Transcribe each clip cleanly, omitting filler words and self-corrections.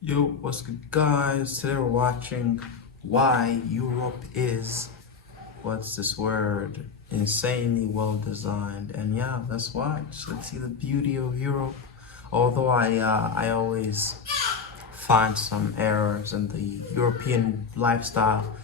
Yo, what's good, guys? Today we're watching why Europe is, what's this word, insanely well designed. And yeah, let's watch. Let's see the beauty of Europe. Although I always find some errors in the European lifestyle.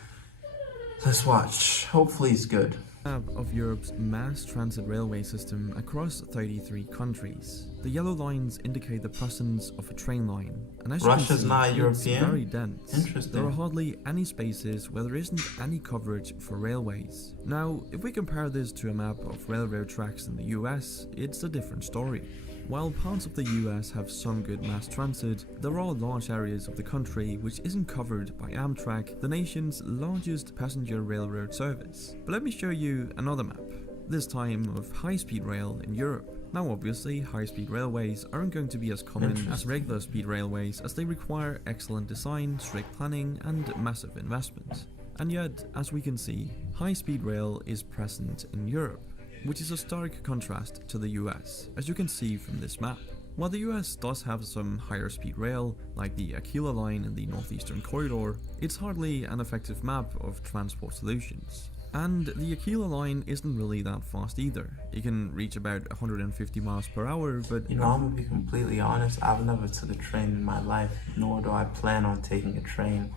Let's watch. Hopefully it's good. Of Europe's mass transit railway system across 33 countries. The yellow lines indicate the presence of a train line, and as Russia's you not can see, it's European? very dense. Interesting. There are hardly any spaces where there isn't any coverage for railways. Now, if we compare this to a map of railroad tracks in the US, it's a different story. While parts of the US have some good mass transit, there are large areas of the country which isn't covered by Amtrak, the nation's largest passenger railroad service. But let me show you another map, this time of high-speed rail in Europe. Now obviously, high-speed railways aren't going to be as common as regular speed railways, as they require excellent design, strict planning and massive investment. And yet, as we can see, high-speed rail is present in Europe, which is a stark contrast to the US, as you can see from this map. While the US does have some higher speed rail, like the Aquila line in the Northeastern Corridor, it's hardly an effective map of transport solutions. And the Aquila line isn't really that fast either. It can reach about 150 miles per hour, but I'm gonna be completely honest, I've never took a train in my life, nor do I plan on taking a train.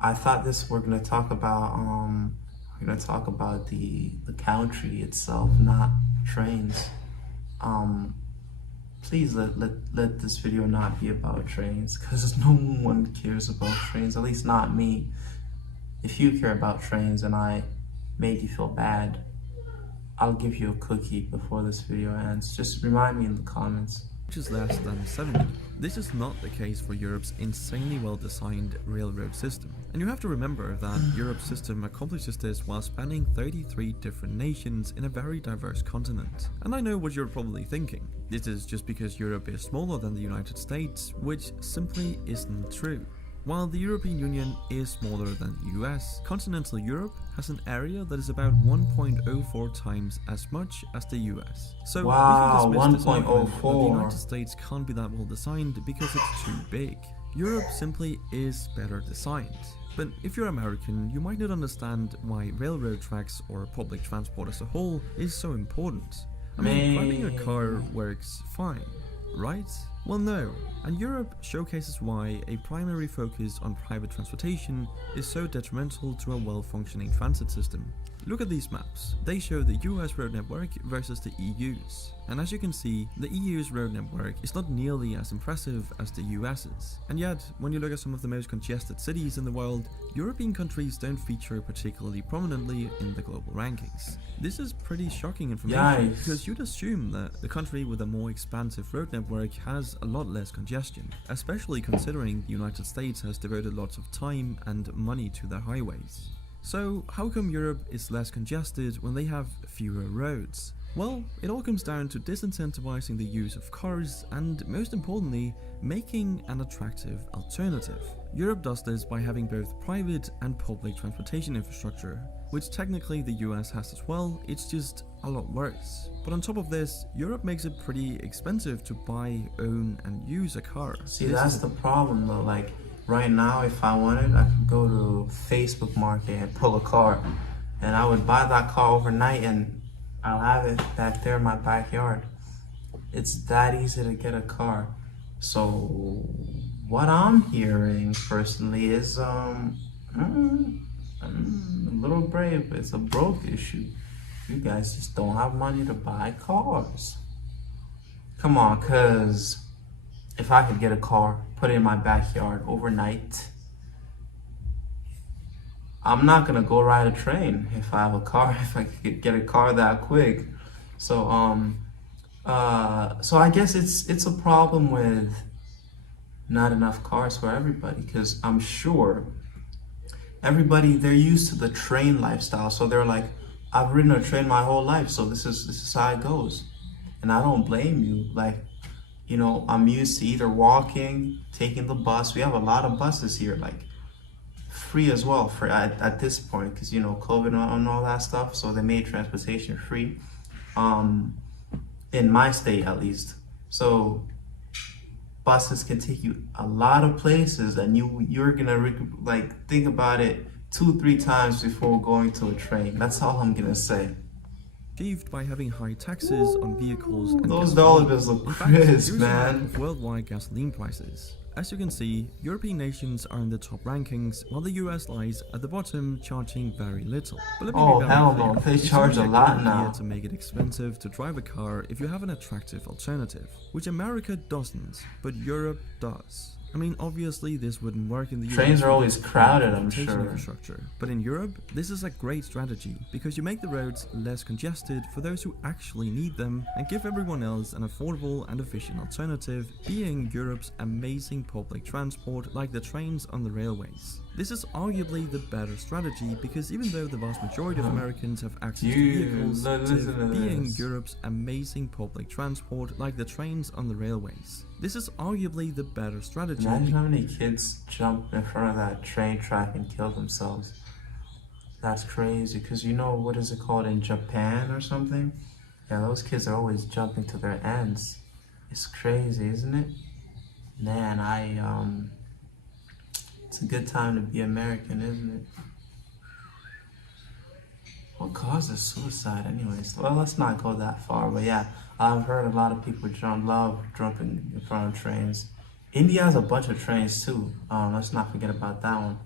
I thought we're gonna talk about the country itself, not trains. Please let this video not be about trains, because no one cares about trains, at least not me. If you care about trains and I made you feel bad, I'll give you a cookie before this video ends. Just remind me in the comments. which is less than 70. This is not the case for Europe's insanely well-designed railroad system. And you have to remember that Europe's system accomplishes this while spanning 33 different nations in a very diverse continent. And I know what you're probably thinking. This is just because Europe is smaller than the United States, which simply isn't true. While the European Union is smaller than the US, continental Europe has an area that is about 1.04 times as much as the US. So wow, we can dismiss this argument that the 1.04. United States can't be that well designed because it's too big. Europe simply is better designed. But if you're American, you might not understand why railroad tracks or public transport as a whole is so important. I mean, driving a car works fine, right? Well, no, and Europe showcases why a primary focus on private transportation is so detrimental to a well-functioning transit system. Look at these maps. They show the US road network versus the EU's. And as you can see, the EU's road network is not nearly as impressive as the US's. And yet, when you look at some of the most congested cities in the world, European countries don't feature particularly prominently in the global rankings. This is pretty shocking information because you'd assume that the country with a more expansive road network has a lot less congestion, especially considering the United States has devoted lots of time and money to their highways. So how come Europe is less congested when they have fewer roads? Well, it all comes down to disincentivizing the use of cars and, most importantly, making an attractive alternative. Europe does this by having both private and public transportation infrastructure, which technically the US has as well, it's just a lot worse. But on top of this, Europe makes it pretty expensive to buy, own and use a car. See, that's the problem though, like right now if I wanted, I could go to Facebook Market and pull a car and I would buy that car overnight and I'll have it back there in my backyard. It's that easy to get a car. So what I'm hearing personally is I'm a little brave. It's a broke issue. You guys just don't have money to buy cars. Come on, cause if I could get a car, put it in my backyard overnight, I'm not gonna go ride a train if I have a car, if I could get a car that quick. So so I guess it's a problem with not enough cars for everybody, because I'm sure everybody, they're used to the train lifestyle, so they're like, I've ridden a train my whole life, so this is how it goes. And I don't blame you. Like, you know, I'm used to either walking, taking the bus. We have a lot of buses here, like free as well for at this point, because you know COVID and all that stuff, so they made transportation free in my state at least. So buses can take you a lot of places, and you're gonna like think about it 2-3 times before going to a train. That's all I'm gonna say. Achieved by having high taxes on vehicles and Those dollar gasoline. bills look In fact, crisp, here's a map man. of worldwide gasoline prices. As you can see, European nations are in the top rankings, while the US lies at the bottom, charging very little. But let me Oh be very hell clear. no, they It's charge a really lot good now. idea to make it expensive to drive a car if you have an attractive alternative, which America doesn't, but Europe does. I mean, obviously this wouldn't work in the US. Trains are always because of crowded, I'm transportation sure. infrastructure. But in Europe, this is a great strategy because you make the roads less congested for those who actually need them and give everyone else an affordable and efficient alternative, being Europe's amazing public transport like the trains on the railways. This is arguably the better strategy because even though the vast majority of Americans have access to vehicles, being Europe's amazing public transport like the trains on the railways. This is arguably the better strategy. Imagine how many kids jump in front of that train track and kill themselves. That's crazy, because you know, what is it called in Japan or something? Yeah, those kids are always jumping to their ends. It's crazy, isn't it? Man, it's a good time to be American, isn't it? What causes suicide anyways? Well, let's not go that far, but yeah, I've heard a lot of people love jumping in front of trains. India has a bunch of trains too. Let's not forget about that one.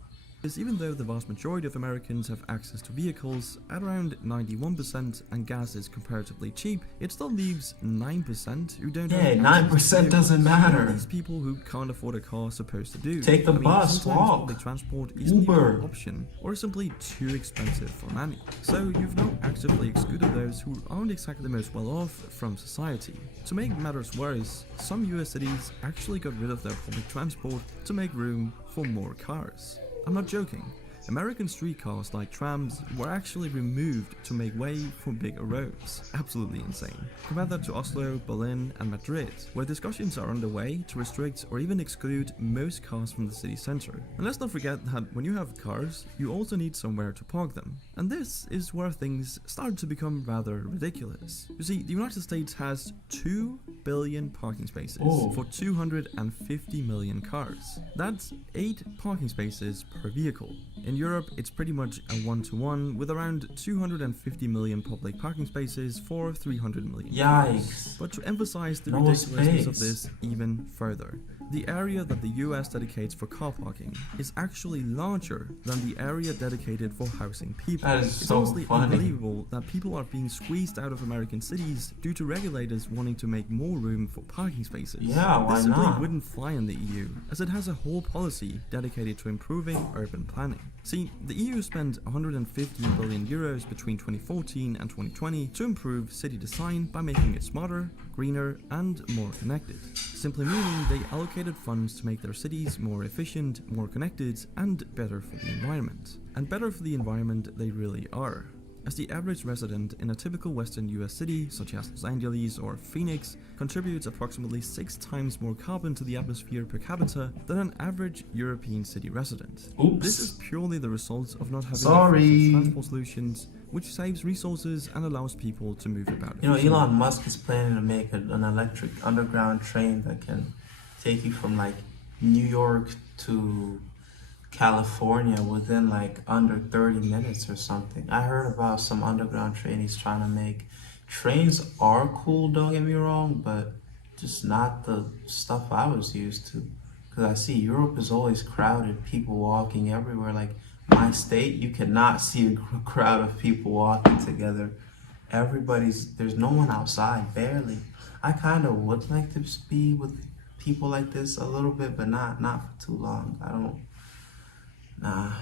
Is even though the vast majority of Americans have access to vehicles at around 91% and gas is comparatively cheap, it still leaves 9% who don't have Yeah, access to 9% doesn't vehicles. What are matter. these people who can't afford a car supposed to do? Take the bus, sometimes walk, public transport isn't even Uber. an option or simply too expensive for many. So you've now actively excluded those who aren't exactly the most well off from society. To make matters worse, some US cities actually got rid of their public transport to make room for more cars. I'm not joking. American streetcars like trams were actually removed to make way for bigger roads. Absolutely insane. Compare that to Oslo, Berlin and Madrid, where discussions are underway to restrict or even exclude most cars from the city center. And let's not forget that when you have cars, you also need somewhere to park them. And this is where things start to become rather ridiculous. You see, the United States has 2 billion parking spaces for 250 million cars. That's 8 parking spaces per vehicle. In Europe, it's pretty much a 1-to-1 with around 250 million public parking spaces for 300 million cars. Yikes. But to emphasize the No ridiculousness of space. this even further, the area that the US dedicates for car parking is actually larger than the area dedicated for housing people. That is It's so honestly funny. unbelievable that people are being squeezed out of American cities due to regulators wanting to make more room for parking spaces. Yeah, why This simply not? wouldn't fly in the EU, as it has a whole policy dedicated to improving urban planning. See, the EU spent 150 billion euros between 2014 and 2020 to improve city design by making it smarter, greener, and more connected. Simply meaning they allocated funds to make their cities more efficient, more connected, and better for the environment. And better for the environment they really are, as the average resident in a typical Western US city, such as Los Angeles or Phoenix, contributes approximately 6 times more carbon to the atmosphere per capita than an average European city resident. Oops. This is purely the result of not having Sorry. effective transport solutions, which saves resources and allows people to move about. You know, efficiently. Elon Musk is planning to make an electric underground train that can take you from like New York to California within like under 30 minutes or something. I heard about some underground train he's trying to make. Trains are cool, don't get me wrong, but just not the stuff I was used to. Because I see Europe is always crowded, people walking everywhere. Like my state, you cannot see a crowd of people walking together. There's no one outside, barely. I kind of would like to be with people like this a little bit, but not for too long.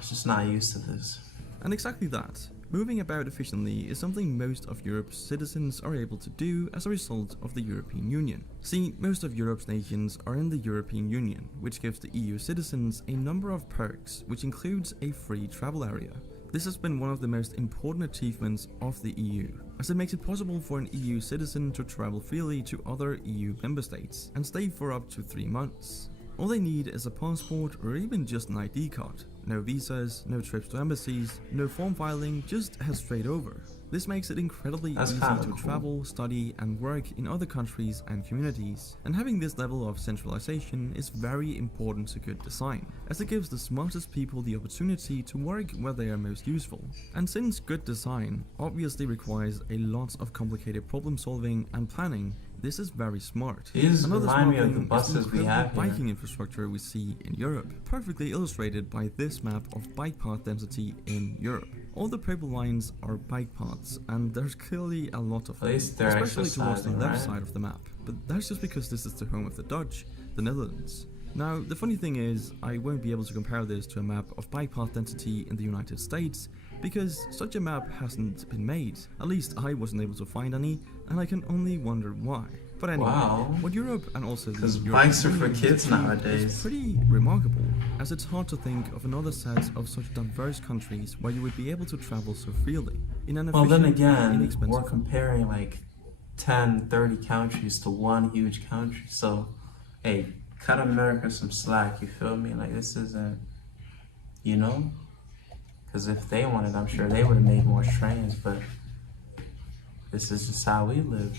Just not used to this. And exactly that. Moving about efficiently is something most of Europe's citizens are able to do as a result of the European Union. See, most of Europe's nations are in the European Union, which gives the EU citizens a number of perks, which includes a free travel area. This has been one of the most important achievements of the EU, as it makes it possible for an EU citizen to travel freely to other EU member states and stay for up to 3 months. All they need is a passport or even just an ID card. No visas, no trips to embassies, no form filing, just head straight over. This makes it incredibly That's easy kinda to cool. travel, study, and work in other countries and communities. And having this level of centralization is very important to good design, as it gives the smartest people the opportunity to work where they are most useful. And since good design obviously requires a lot of complicated problem solving and planning, this is very smart. These Another remind smart me of the thing is the buses we incredible have here. biking infrastructure we see in Europe, perfectly illustrated by this map of bike path density in Europe. All the purple lines are bike paths, and there's clearly a lot of At them, least they're especially towards the exercising, left right? side of the map. But that's just because this is the home of the Dutch, the Netherlands. Now, the funny thing is, I won't be able to compare this to a map of bike path density in the United States, because such a map hasn't been made. At least I wasn't able to find any, and I can only wonder why. But anyway, Wow. what Europe and also the 'Cause European bikes are for Union kids has achieved nowadays. is pretty remarkable, as it's hard to think of another set of such diverse countries where you would be able to travel so freely in an Well, efficient then and again, we're inexpensive. comparing like 10, 30 countries to one huge country. So, hey, cut America some slack, you feel me? Like, this isn't, you know? Because if they wanted, I'm sure they would have made more trains, but this is just how we live.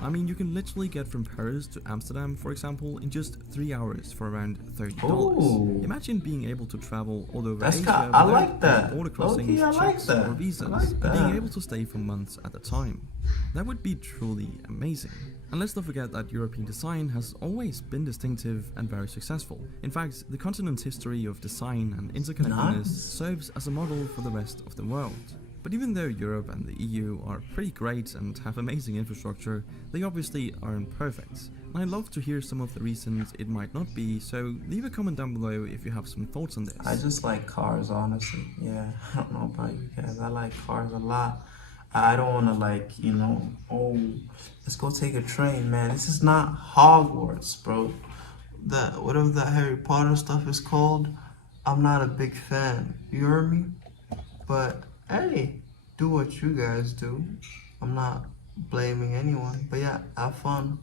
I mean, you can literally get from Paris to Amsterdam, for example, in just 3 hours for around $30. Ooh. Imagine being able to travel all over That's Asia I without like that. border Low-key, crossings, I like checks, that. or visas, I like and that. being able to stay for months at a time. That would be truly amazing. And let's not forget that European design has always been distinctive and very successful. In fact, the continent's history of design and interconnectedness Nice. serves as a model for the rest of the world. But even though Europe and the EU are pretty great and have amazing infrastructure, they obviously aren't perfect. And I'd love to hear some of the reasons it might not be, so leave a comment down below if you have some thoughts on this. I just like cars, honestly. Yeah, I don't know about you guys. I like cars a lot. I don't want to like, you know, oh, let's go take a train, man. This is not Hogwarts, bro. Whatever that Harry Potter stuff is called, I'm not a big fan. You heard me? But hey, do what you guys do. I'm not blaming anyone. But yeah, have fun.